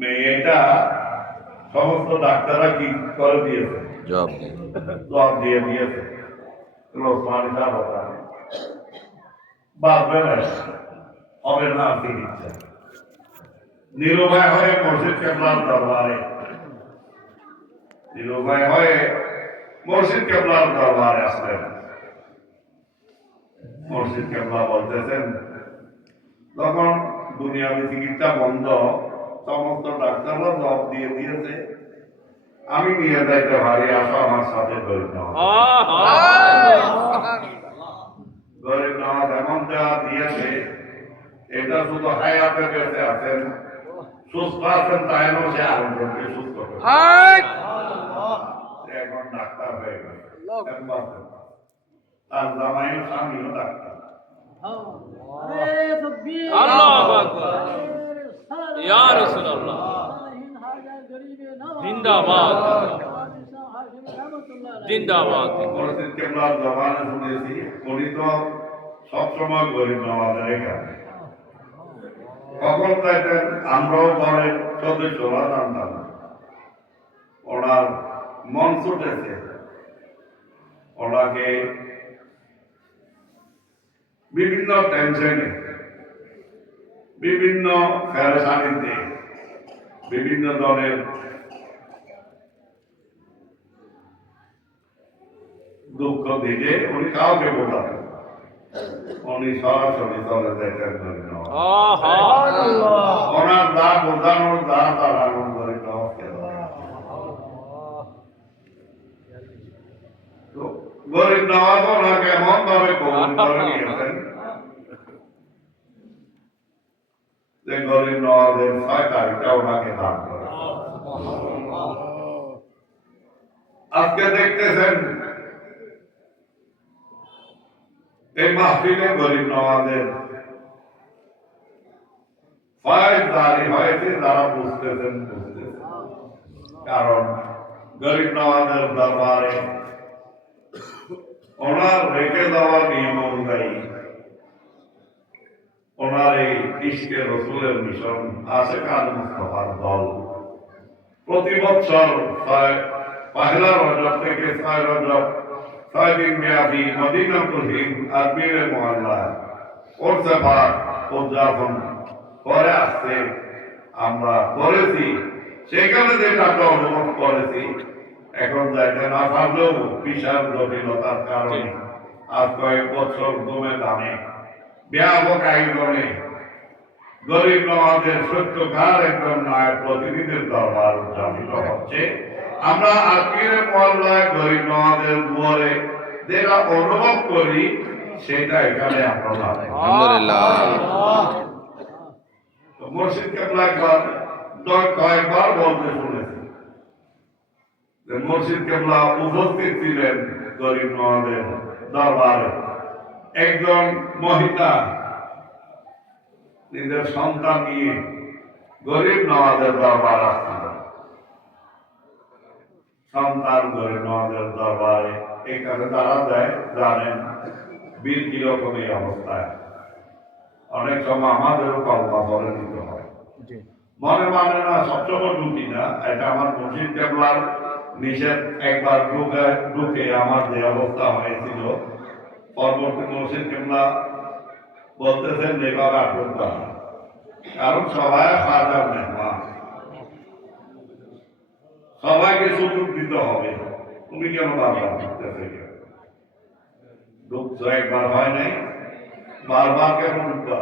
মেয়েটা সমস্ত ডাক্তাররা কি করে দিয়েছে, জবাব দিয়ে দিয়েছে বাঁচবে না, হবে না চিকিৎসা। নিরুপায় হয়ে মসজিদ কেবলার দরবারে নিরুপায় হয়ে মসজিদ কেবলার দরবারে আসলেন। মসজিদ কেবলা বলতেছেন, তখন দুনিয়াবী চিকিৎসা বন্ধ, সমস্ত ডাক্তাররা জবাব দিয়ে দিয়েছে, আমি নিয়ে যাইতে পারি, আসো আমার সাথে গরিব নওয়াজ। গরিব নওয়াজ এমন দেওয়া দিয়েছে, এটা শুধু হায়াতে বেঁচে আছেন, সুস্থ আছেন, তাই নয় সে আরেকজনকে সুস্থ করে এখন ডাক্তার হয়ে গেছে। তার জামাইও স্বামীও ডাক্তার। আল্লাহু আকবার, ইয়া রাসূলুল্লাহ, জিন্দাবাদ জিন্দাবাদ। মসজিদ কেবলার জমানে শুনেছি, উনি তো সবসময় গরিব নওয়াজের এখানে কখন চাইতেন, আমরাও ঘরের সদস্যরা জানতাম। ওনার মন ছুটেছে, ওনাকে বিভিন্ন টেনশনে, বিভিন্ন পেরেশানিতে, বিভিন্ন ধরনের দুঃখ দিলে উনি কাউকে বোঝাতেন, উনি সরাসরি চলে যেতেন গরিব নওয়াজ। ওনার যা বোঝানোর, যা তাড়ানোর গরিব নওয়াজকে গরিব নওয়াজ ওনাকে এমন ভাবে কবুল করে নিয়েছেন যে গরিব নওয়াজের ৬ তারিখটা ওনাকে দান করে। আজকে দেখতেছেন এই মাহফিলে গরিব নওয়াজের ফয়েজ জারি হয়েছে, যারা বুঝতেছেন বুঝতেছেন, কারণ গরিব নওয়াজের দরবারে ওনার রেখে দেওয়া নিয়ম অনুযায়ী ওনার এই ইশকে রসুলের মিশন আশিকান মুস্তাফার দল প্রতি বছর পহেলা রজব থেকে ৬ রজব ৬ দিন ব্যাপী মদিনাতুল হিন্দ আরবির মহল্লায় ওরসে পাক উদযাপন করে আসছে। আমরা করেছি, সেখানে যেটা অনুভব করেছি, এখন যাইতে না পারলেও বিশাল জটিলতার কারণে আজ কয়েক বছর দমে দামে ব্যাপক আয়োজনে গরিব নওয়াজের সত্যকার একজন নায়ক প্রতিনিধির দরবার উদযাপিত হচ্ছে। আমরা আজকের মহল্লায় গরিব নওয়াজের দুয়ারে যেটা অনুভব করি, সেটা এখানে আপনারা মুর্শিদ কেবলা কয়েকবার বলতে শুনেছি যে মুর্শিদ কেবলা উপস্থিত ছিলেন গরিব নওয়াজের দরবারে। একজন মহিলা নিজের সন্তান নিয়ে গরিব নওয়াজের দরবার আসছিল। সন্তান গরিব নওয়াজের দরবারে এখানে তারা দেয়, জানেন বীর কিরকম এই অবস্থায়, অনেক সময় আমাদেরও কল্পনা করে দিতে হয়, মনে মানে না, সবসময় ঢুকি না। এটা আমার মুর্শিদ কেবলার নিষেধ, একবার ঢুকে আমার যে অবস্থা হয়েছিল, পরবর্তী মুর্শিদ কেবলা বলতেছেন এভাবে আটক করা, কারণ সবাই হাজার মেহমান, সবাইকে সুযোগ দিতে হবে, তুমি কেন বারবার ঢুকতেছে? ঢুকছো একবার হয় নাই, বারবার কেন ঢুকবা?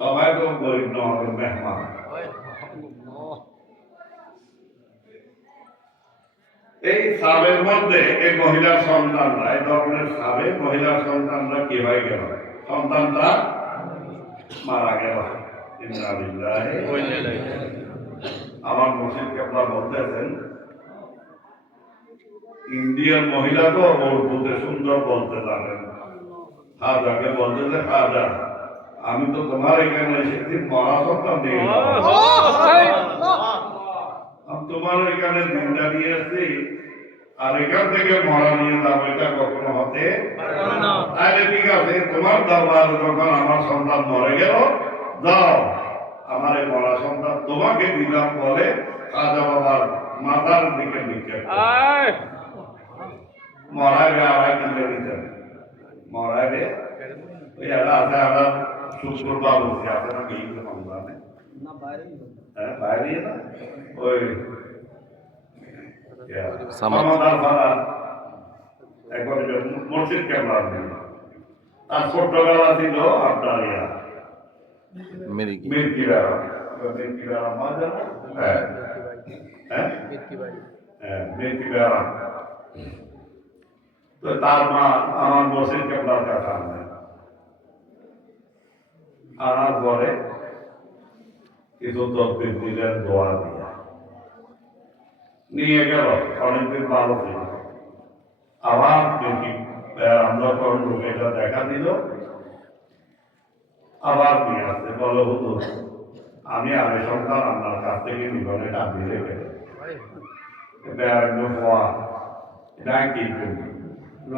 সবাই তো গরিব নওয়াজের মেহমান। এই সাবের মধ্যে এই মহিলার সন্তানরা, এই ধরনের সাবের মহিলার সন্তানরা কি হয়ে গেল? সন্তানটা মারা গেল। আমার মুর্শিদ কেবলা বলতেছেন, ইন্ডিয়ান মহিলা তো বলতে সুন্দর বলতে জানেন। খাজাকে বলতেছে, খাজা আমি তো তোমার এখানে এসেছি মরা সন্তান দিয়ে, তোমার এখানে জিন্দা নিয়ে এসছি, আর এখান থেকে মরা নিয়ে যাবো, এটা কখনো হতে তাহলে ঠিক আছে, তোমার দরবারে যখন আমার সন্তান মরে গেল, যাও আমার এই মরা সন্তান তোমাকে দিলাম বলে খাজা বাবার মাথার দিকে নিক্ষেপ করো। আয় মরাবে আড়াই কিলো দিতেন মরাবে ওই একটা আছে একটা শুক্রবার বলছি আছে না গিয়ে রমজানে হ্যাঁ বাইরে না ওই সমাদার ফারা একবার মসজিদ কেমন তার ছোটবেলা ছিল আপনার মির্কি বেড়া মির্কি বেড়া মা জানো হ্যাঁ হ্যাঁ হ্যাঁ মির্কি বেড়া তো তার মা আমার মসজিদ কেবলার কাছে আনার পরে কিছু তদবির দিলেন দোয়া দিয়া নিয়ে গেল অনেকদিন ভালো ছিল আবার দেখি আমরা কোন রোগীটা দেখা দিল আবার নিয়ে আসছে বলো হতো আমি আগে সন্তান আপনার কাছ থেকে নিবনে ডাকি রেখে ডাকি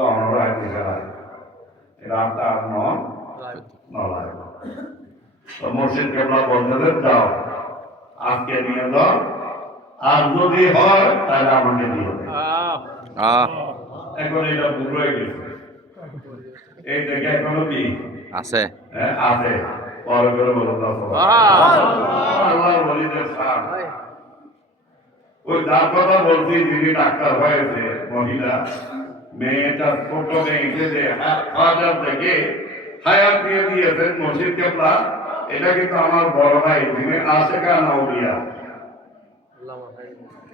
অনরায় দিকে এটা তার নলায় তো মসজিদ কেবলা বলতে যাও আজকে নিয়ে যাও আর যদি হয় তাহলে আমাকে দিয়ে দেয় এখন এটা বুড়ো হয়ে গেছে এই দেখে এখনো কি আছে হ্যাঁ আছে পরে করে বলুন আল্লাহর ওলিদের শান ওই যার কথা বলছি যিনি ডাক্তার হয়েছে মহিলা মেয়েটা ছোট মেয়েকে যে হাজার থেকে হায়াত দিয়ে দিয়েছেন মসজিদ কেবলা এটা কিন্তু আমার বড় ভাই যিনি আশেকা নাউলিয়া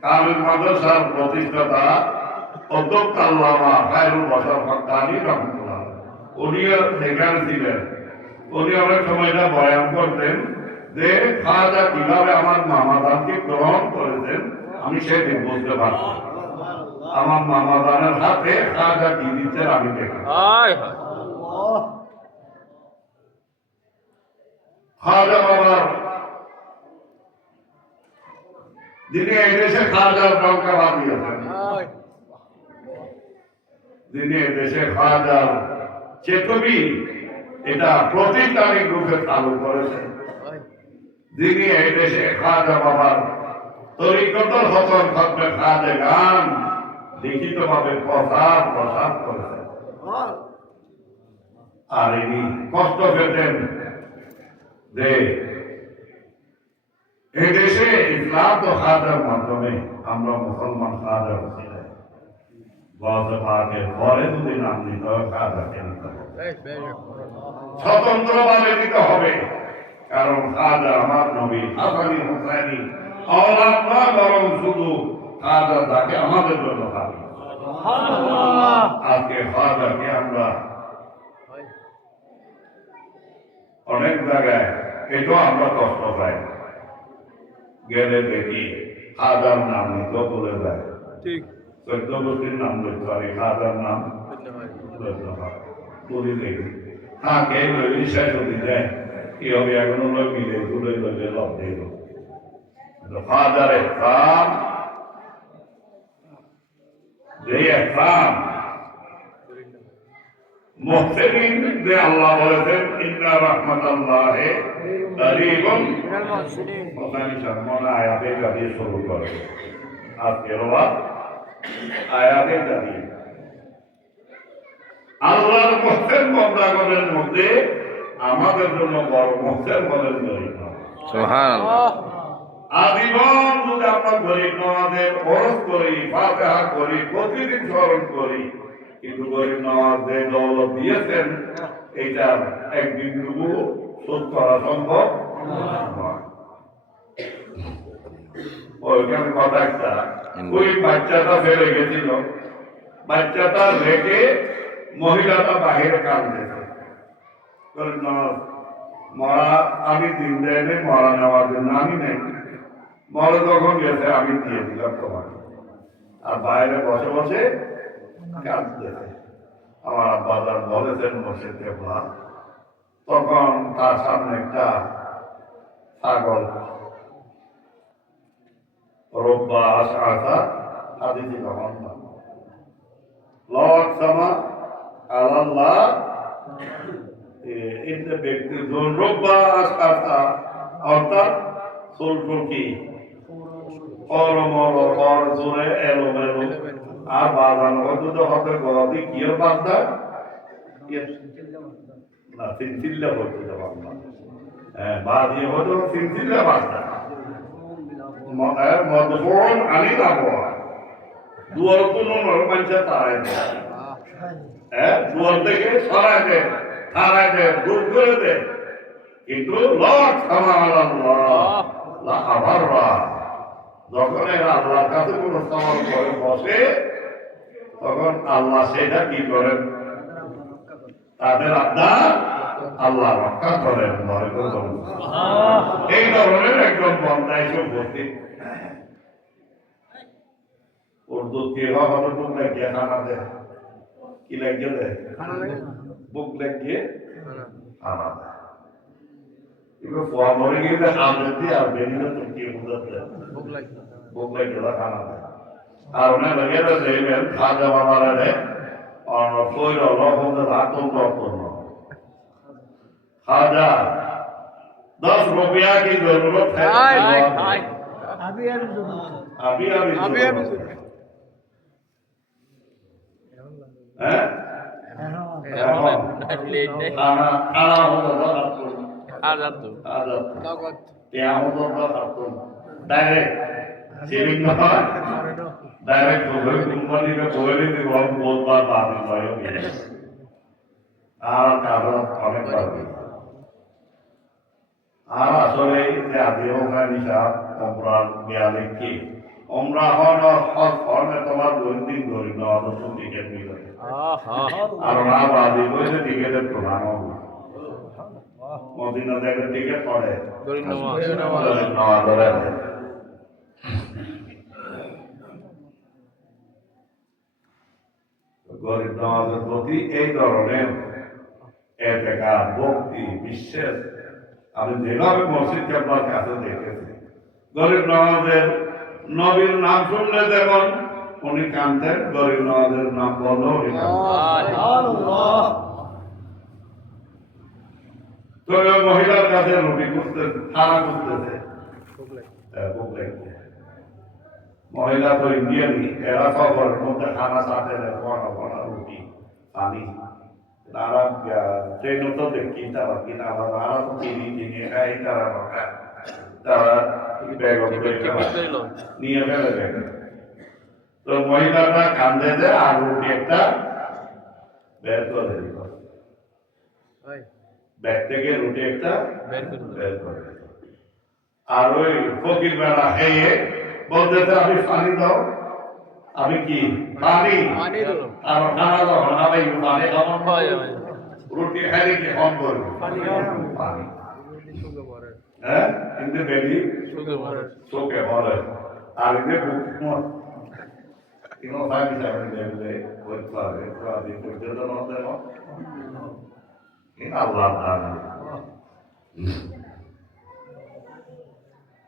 কামিল মাদ্রাসার প্রতিষ্ঠাতা অধ্যক্ষ আল্লামা খায়রুল বাশার ফাক্কানি রহমাতুল্লাহ উনিও সেখানে ছিলেন উনি অনেক সময়টা বয়ান করতেন যে খাজা কিভাবে আমার মামাদানকে গ্রহণ করেছেন আমি সেদিন বুঝতে পারছি আমার মামাদানের হাতে খাজা কি দিচ্ছেন আমি দেখি খাজা বাবার যিনি এই দেশে খাজার ডঙ্কা বাঁধিয়েছেন যিনি এই দেশে খাজার চেতবি এটা প্রতিষ্ঠানিক রূপে চালু করেছেন যিনি এই দেশে খাজা বাবার তরিকত হতন খতমে খাজে গান লিখিত ভাবে প্রসার করেছেন আর ইনি কষ্ট পেতেন যে এই দেশে ইসলাম তো খাজার মাধ্যমে আমরা মুসলমান খাজা ছিলেন ঘরে যদি নাম নিতে হবে খাজাকে নিতে হবে স্বতন্ত্রভাবে দিতে হবে কারণ খাজা আমার নবী হাসানি হুসাইনি আওলাদ না বরং শুধু খাজা তাকে আমাদের জন্য খাবি আজকে খাজাকে আমরা অনেক জায়গায় এটাও আমরা কষ্ট পাই গেলে দেখি খাজার নাম নিতে বলে যায় ঠিক চৈদ্য গোষ্ঠীর নাম ধরতে পারি খাজার নাম বলি দেখি হ্যাঁ কে লইলি শেষ হতে যায় কি হবে এখনো লোক মিলে তুলে লইলে লব দিল খাজার ইসলাম যে ইসলাম মুহসিনিন যে আল্লাহ বলেছেন ইন্না রাহমাতাল্লাহি কারীবুন মিনাল মুহসিনিন মনে আয়াতে কাদিয়ে শুরু করে আজকের ওয়াজ আয়াতে কাদিয়ে আল্লাহর মুহসিন বান্দাগণের মধ্যে আমাদের জন্য বড় মুহসিন বলেন গরিব সুবহানাল্লাহ আজীবন যদি আমরা গরিব নওয়াজের ওরস করি ফাতিহা করি প্রতিদিন স্মরণ করি কিন্তু গরিব নওয়াজ যে দৌলত দিয়েছেন এইটা একদিন টুকু শোধ করা সম্ভব নয় ওইখানে কথা একটা ওই বাচ্চাটা ফেলে গেছিল বাচ্চাটা রেখে মহিলাটা বাহিরে কাঁদতেছে মরা আমি দিন দেয়নি মরা নেওয়ার জন্য আমি নেই মরে যখন গেছে আমি দিয়ে দিলাম তোমাকে আর বাইরে বসে বসে কাঁদতেছে আমার আব্বাজান বলেছেন মসজিদ কেবলা তখন তার সামনে একটা ছাগল রব্বা আসা হাদিসে কখন লক সামা আল্লাহ ইন্দ্র ব্যক্তি রব্বা আসা অর্থাৎ চুলটুল কি অরমর অর জোরে এলোমেলো আর বাজান হয়তো তো হবে গদি কিও বান্দা না সিনসিল্লা হইতে তো বান্দা হ্যাঁ বাদি হয়তো সিনসিল্লা বান্দা মদফুন আনিল আবওয়া দুয়ার কোন মানুষের তারাই দেয় হ্যাঁ দুয়ার থেকে সরাই দেয় তারাই দেয় দূর করে দেয় কিন্তু লট আল্লাহ আবার যখন এরা আল্লাহর কাছে কোনো সওয়াল করে বসে তখন আল্লাহ সেটা কি করেন তাদের আপনার আল্লাহ রক্ষা করেন এই ধরনের একজন বন্দা এসে উপস্থিত উর্দু কি হবে বুক লাগিয়ে খানা দেয় কি লাগিয়ে দেয় বুক লাগিয়ে খানা দেয় এগুলো ফোয়া মরে গিয়ে আমাদের দিয়ে আর বেরিয়ে তো কি বুঝতে বুক লাগিয়ে খানা দেয় আর উনি লাগিয়ে দেবেন খাজা বাবারা দেয় और कोई लोग होते हाथों को करना खाजा 10 रुपया की जरूरत है अभी हैं खाना होता क्या होता डायरेक्ट सेविंग डायरेक्ट कंपनी में कोई भी बहुत बार बात होगी আর কারণ অনেক পারবে আর আসলে যে আদিও নিশা ওমরা গিয়ালে কি ওমরা হন হন তোমার দুই ধরি না অবশ্য টিকেট মিলে আর না বাদি কইলে টিকেটের প্রমাণ হবে মদিনা থেকে টিকেট পড়ে গরিব নওয়াজের প্রতি এই ধরনের এতেকার ভক্তি বিশ্বাস আমি যেভাবে মসজিদ কেবলার কাছে দেখেছি গরিব নওয়াজের নবীর নাম শুনলে যেমন উনি কাঁদতেন গরিব নওয়াজের নাম বললেও উনি তো মহিলার কাছে রুটি করতে খানা করতেছে ভোগ লাগছে মহিলা তো ইন্ডিয়ানি এরা সবার মধ্যে খানা সাথে বড় বড় রুটি পানি তারা ট্রেন তো দেখি তারা কিনা তারা তো কিনি কিনে খাই তারা তারা ব্যাগ নিয়ে ফেলে দেয় তো মহিলাটা কান্দে দেয় আর রুটি একটা বের করে দিল ব্যাগ থেকে রুটি একটা বের করে দিল আর ওই ফকির বেড়া খেয়ে বলতেছে আমি পানি দাও আমি কি পানি আর খানা দাও না ভাই পানি খাওয়ান রুটি খাইলে কি কম করবে পানি হ্যাঁ কিন্তু বেবি চোখে ভরে আর এতে বুক কিনো পানি চাই দেবে ওই পারে পানি পর্যন্ত না দেব আল্লাহ তাআলা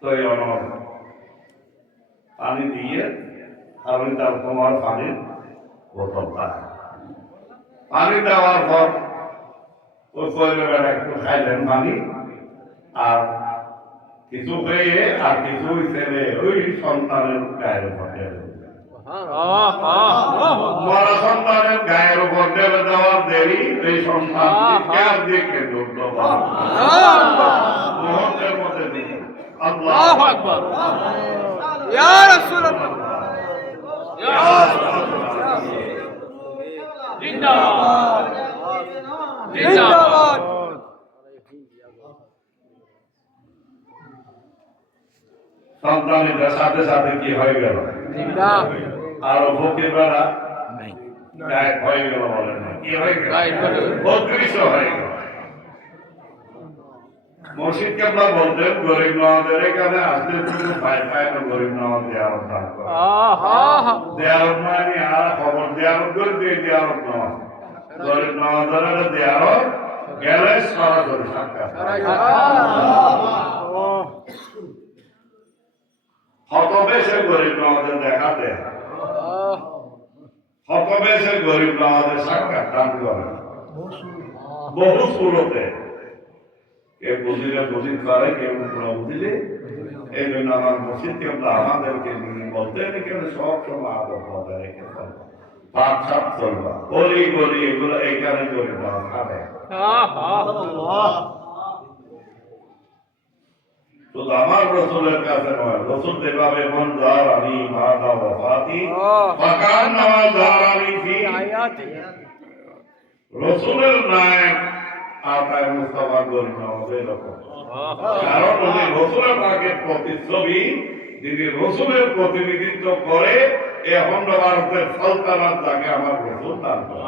তো এই অনর পানি দিয়ে আমি তার তোমার পানির বোতল পানি দেওয়ার পর ওই পরিবার একটু খাইলেন পানি আর কিছু খেয়ে আর কিছু ছেলে ওই সন্তানের গায়ের উপর ঢেলে মরা সন্তানের গায়ের উপর ঢেলে দেওয়ার দেরি এই সন্তান চিৎকার দিয়ে কেঁদে উঠল মুহূর্তের মধ্যে আল্লাহু আকবার ইয়া রাসূলুল্লাহ জিন্দাবাদ জিন্দাবাদ সন্তানের সাথে সাথে কি হয়ে গেল আর ভোকের বেলা গায়ে হয়ে গেল বলেন কি হয়ে গেল অদৃশ্য হয়ে গেল মুর্শিদ কেবলা বলতেন গরিব নওয়াজের এখানে আসলে শুধু পায় পায় না গরিব নওয়াজ দেয়ারত দান করে দেয়ারত মানে আর খবর দেয়ারত করে দিয়ে দেয়ারত নয় গরিব নওয়াজের দেয়ারত গেলে সরাসরি সাক্ষাৎ হতবেশে গরিব নওয়াজের দেখা দেয় হতবেশে গরিব নওয়াজের সাক্ষাৎ দান করে বহু সুরতে কেউ বুঝিলে বুঝি করে, কেউ না বুঝিলে। এই জন্য আমার মসজিদ কেবলা আমাদেরকে বলতে এখানে সব সময় আদব বজায় রেখে চলবা, পাঁচ সাত চলবা, গলি গলি এগুলো এখানে করে দেওয়া খাবে। শুধু আমার রসুলের কাছে নয়, রসুল যেভাবে মন জারানি বাদা ওয়াফাতি ফাকান্নামা জারানি ফি রসুলের নায়েব আতায়ে মুস্তাফা গরিমা হবে এরকম। কারণ উনি রসুলের আগে প্রতিচ্ছবি, যিনি রসুলের প্রতিনিধিত্ব করে, এ অখণ্ড ভারতের সালতানাত যাকে আমার রসুল দান করে।